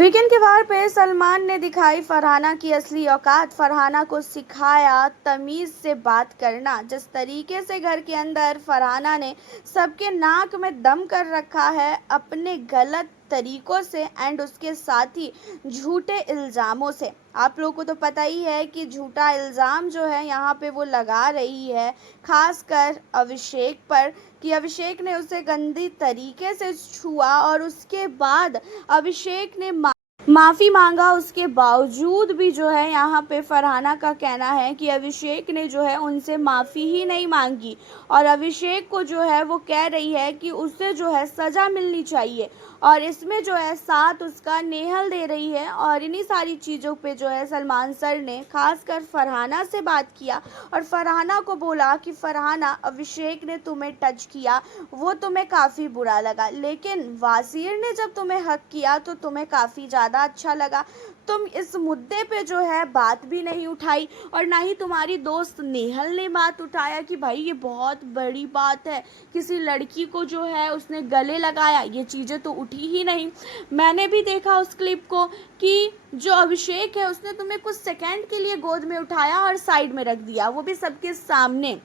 Weekend के वार पे सलमान ने दिखाई फरहाना की असली औकात। फरहाना को सिखाया तमीज़ से बात करना। जिस तरीके से घर के अंदर फरहाना ने सबके नाक में दम कर रखा है अपने गलत तरीकों से एंड उसके साथ ही झूठे इल्ज़ामों से। आप लोगों को तो पता ही है कि झूठा इल्ज़ाम जो है यहाँ पे वो लगा रही है, खासकर अभिषेक पर, कि अभिषेक ने उसे गंदी तरीके से छुआ और उसके बाद अभिषेक ने माफ़ी मांगा। उसके बावजूद भी जो है यहाँ पे फरहाना का कहना है कि अभिषेक ने जो है उनसे माफ़ी ही नहीं मांगी और अभिषेक को जो है वो कह रही है कि उसे जो है सज़ा मिलनी चाहिए और इसमें जो है साथ उसका नेहल दे रही है। और इन्हीं सारी चीज़ों पे जो है सलमान सर ने खासकर फरहाना से बात किया और फरहाना को बोला कि फरहाना, अभिषेक ने तुम्हें टच किया वो तुम्हें काफ़ी बुरा लगा, लेकिन वासीर ने जब तुम्हें हक किया तो तुम्हें काफ़ी ज़्यादा अच्छा लगा। तुम इस मुद्दे पे जो है बात भी नहीं उठाई और ना ही तुम्हारी दोस्त नेहल ने बात उठाया कि भाई ये बहुत बड़ी बात है, किसी लड़की को जो है उसने गले लगाया, ये चीज़ें तो उठी ही नहीं। मैंने भी देखा उस क्लिप को कि जो अभिषेक है उसने तुम्हें कुछ सेकंड के लिए गोद में उठाया और साइड में रख दिया, वो भी सबके सामने।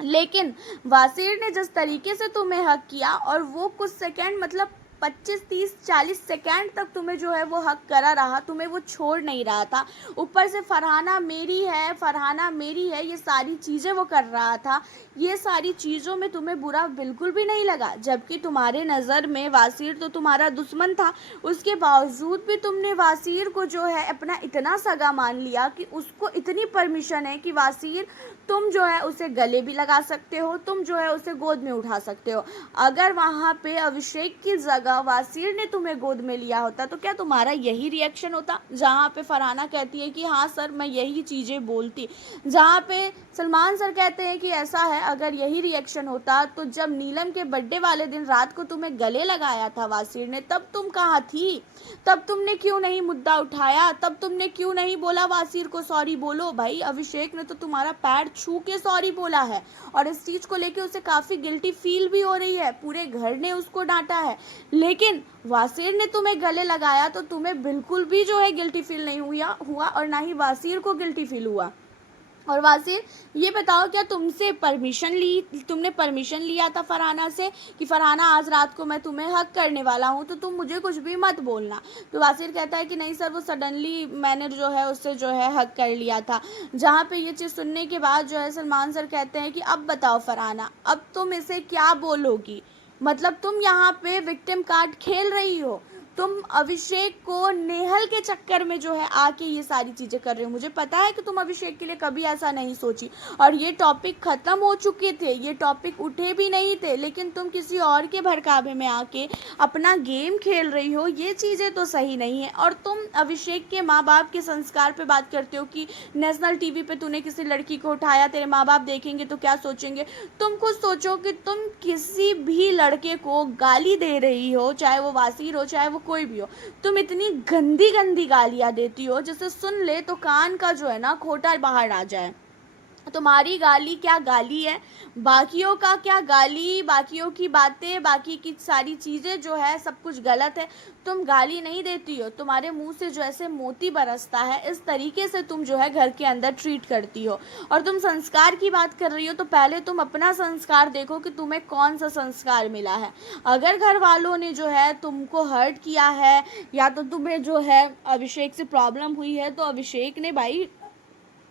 लेकिन वासीर ने जिस तरीके से तुम्हें हक किया और वो कुछ सेकंड मतलब 25, 30, 40 सेकंड तक तुम्हें जो है वो हक करा रहा, तुम्हें वो छोड़ नहीं रहा था। ऊपर से फरहाना मेरी है, फरहाना मेरी है, ये सारी चीज़ें वो कर रहा था। ये सारी चीज़ों में तुम्हें बुरा बिल्कुल भी नहीं लगा, जबकि तुम्हारे नज़र में वासीर तो तुम्हारा दुश्मन था। उसके बावजूद भी तुमने वासीर को जो है अपना इतना सगा मान लिया कि उसको इतनी परमिशन है कि वासीर तुम जो है उसे गले भी लगा सकते हो, तुम जो है उसे गोद में उठा सकते हो। अगर वहाँ पे अभिषेक की जगह वासीर ने तुम्हें गोद में लिया होता तो क्या तुम्हारा यही रिएक्शन होता? जहाँ पे फरहाना कहती है कि हाँ सर मैं यही चीज़ें बोलती, जहाँ पे सलमान सर कहते हैं कि ऐसा है, अगर यही रिएक्शन होता तो जब नीलम के बर्थडे वाले दिन रात को तुम्हें गले लगाया था वासीर ने, तब तुम कहाँ थी? तब तुमने क्यों नहीं मुद्दा उठाया? तब तुमने क्यों नहीं बोला वासीर को सॉरी बोलो? भाई अभिषेक ने तो तुम्हारा पैर छू के सॉरी बोला है और इस चीज़ को लेके उसे काफ़ी गिल्टी फील भी हो रही है, पूरे घर ने उसको डांटा है। लेकिन वासीर ने तुम्हें गले लगाया तो तुम्हें बिल्कुल भी जो है गिल्टी फील नहीं हुआ और ना ही वासीर को गिल्टी फील हुआ। और वासीर ये बताओ, क्या तुमने परमिशन लिया था फरहाना से कि फरहाना आज रात को मैं तुम्हें हक करने वाला हूँ तो तुम मुझे कुछ भी मत बोलना? तो वासीर कहता है कि नहीं सर, वो सडनली मैंने जो है उससे जो है हक कर लिया था। जहाँ पे ये चीज़ सुनने के बाद जो है सलमान सर कहते हैं कि अब बताओ फरहाना, अब तुम इसे क्या बोलोगी? मतलब तुम यहाँ पे विक्टिम कार्ड खेल रही हो, तुम अभिषेक को नेहल के चक्कर में जो है आके ये सारी चीज़ें कर रहे हो। मुझे पता है कि तुम अभिषेक के लिए कभी ऐसा नहीं सोची और ये टॉपिक ख़त्म हो चुके थे, ये टॉपिक उठे भी नहीं थे, लेकिन तुम किसी और के भड़कावे में आके अपना गेम खेल रही हो। ये चीज़ें तो सही नहीं है। और तुम अभिषेक के माँ बाप के संस्कार पे बात करते हो कि नेशनल टीवी पे तूने किसी लड़की को उठाया, तेरे माँ बाप देखेंगे तो क्या सोचेंगे? तुम खुद सोचो कि तुम किसी भी लड़के को गाली दे रही हो, चाहे वो वासीर हो चाहे वो कोई भी हो, तुम इतनी गंदी गंदी गालियां देती हो जिसे सुन ले तो कान का जो है ना खोटा बाहर आ जाए। तुम्हारी गाली क्या गाली है, बाकियों का क्या गाली, बाकियों की बातें, बाकी की सारी चीज़ें जो है सब कुछ गलत है। तुम गाली नहीं देती हो, तुम्हारे मुंह से जो ऐसे मोती बरसता है, इस तरीके से तुम जो है घर के अंदर ट्रीट करती हो। और तुम संस्कार की बात कर रही हो तो पहले तुम अपना संस्कार देखो कि तुम्हें कौन सा संस्कार मिला है। अगर घर वालों ने जो है तुमको हर्ट किया है या तो तुम्हें जो है अभिषेक से प्रॉब्लम हुई है तो अभिषेक ने भाई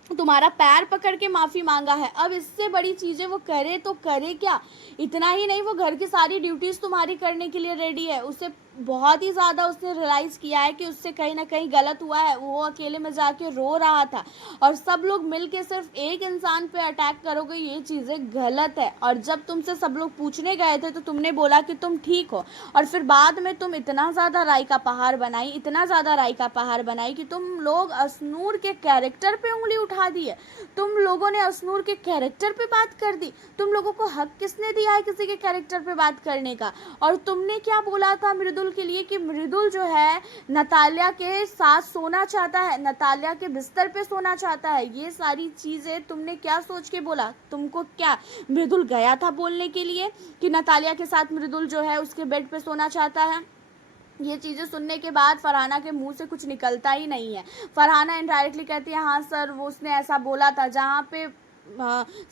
तुम्हारा पैर पकड़ के माफ़ी मांगा है। अब इससे बड़ी चीज़ें वो करे तो करे क्या? इतना ही नहीं, वो घर की सारी ड्यूटीज़ तुम्हारी करने के लिए रेडी है। उसे बहुत ही ज़्यादा उसने रियलाइज़ किया है कि उससे कहीं ना कहीं गलत हुआ है। वो अकेले में जाके रो रहा था और सब लोग मिल के सिर्फ एक इंसान पे अटैक करोगे, ये चीज़ें गलत है। और जब तुमसे सब लोग पूछने गए थे तो तुमने बोला कि तुम ठीक हो और फिर बाद में तुम इतना ज़्यादा राई का पहाड़ बनाई, इतना ज़्यादा राई का पहाड़ बनाई कि तुम लोग असनूर के कैरेक्टर पे उंगली उठा दी है। तुम लोगों ने असनूर के कैरेक्टर पे बात कर दी। तुम लोगों को हक किसने दिया है किसी के कैरेक्टर पे बात करने का? और तुमने क्या बोला था मृदुल के लिए कि मृदुल जो है नतालिया के साथ सोना चाहता है, नतालिया के बिस्तर पे सोना चाहता है। ये सारी चीज़ें तुमने क्या सोच के बोला? तुमको क्या मृदुल गया था बोलने के लिए कि नतालिया के साथ मृदुल जो है उसके बेड पे सोना चाहता है? ये चीज़ें सुनने के बाद फरहाना के मुंह से कुछ निकलता ही नहीं है। फरहाना इनडायरेक्टली कहती है हाँ सर वो उसने ऐसा बोला था, जहाँ पे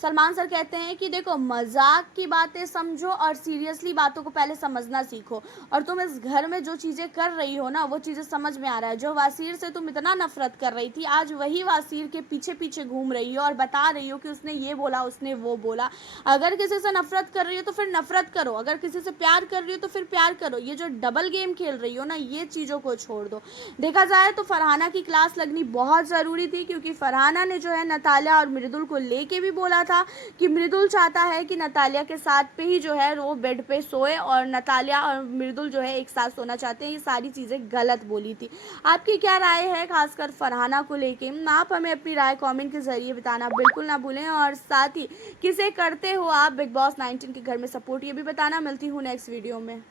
सलमान सर कहते हैं कि देखो मजाक की बातें समझो और सीरियसली बातों को पहले समझना सीखो, और तुम इस घर में जो चीज़ें कर रही हो ना वो चीज़ें समझ में आ रहा है। जो वासीर से तुम इतना नफरत कर रही थी, आज वही वासीर के पीछे पीछे घूम रही हो और बता रही हो कि उसने ये बोला उसने वो बोला। अगर किसी से नफरत कर रही हो तो फिर नफरत करो, अगर किसी से प्यार कर रही हो तो फिर प्यार करो। ये जो डबल गेम खेल रही हो ना, ये चीज़ों को छोड़ दो। देखा जाए तो फरहाना की क्लास लगनी बहुत ज़रूरी थी, क्योंकि फरहाना ने जो है नतालिया और मृदुल को लेके भी बोला था कि मृदुल चाहता है कि नतालिया के साथ पे ही जो है वो बेड पे सोए, और नतालिया और मृदुल जो है एक साथ सोना चाहते हैं। ये सारी चीज़ें गलत बोली थी। आपकी क्या राय है खासकर फरहाना को लेके? आप हमें अपनी राय कमेंट के ज़रिए बताना बिल्कुल ना भूलें, और साथ ही किसे करते हो आप बिग बॉस 19 के घर में सपोर्ट, ये भी बताना। मिलती हूँ नेक्स्ट वीडियो में।